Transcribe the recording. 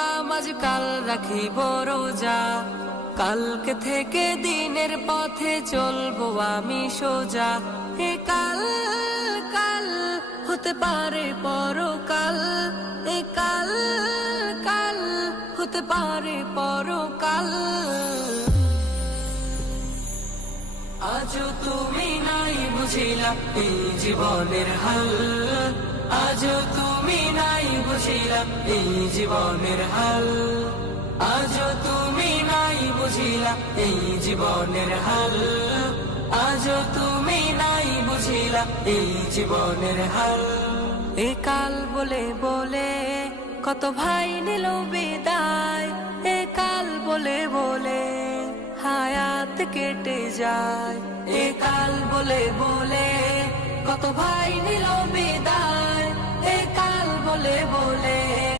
নামাজ, কাল রাখিব রোজা। কালকে থেকে দিনের পথে চলবো আমি সোজা। এ কাল কাল হতে পারে পরকাল, এ কাল কাল হতে পারে পরকাল। আজও তুমি নাই বুঝিলা এই জীবনের হাল, আজও তুমি নাই বুঝিলা এই জীবনের হাল, আজও তুমি নাই বুঝিলা এই জীবনের হাল, আজও তুমি নাই বুঝিলা এই জীবনের হাল। এ কাল বলে বলে কত ভাই নিল বিদায়, এ কাল বলে বলে হায়াত কেটে যায়। এ কাল বলে বলে কত ভাই নিল বিদায়, এ কাল বলে বলে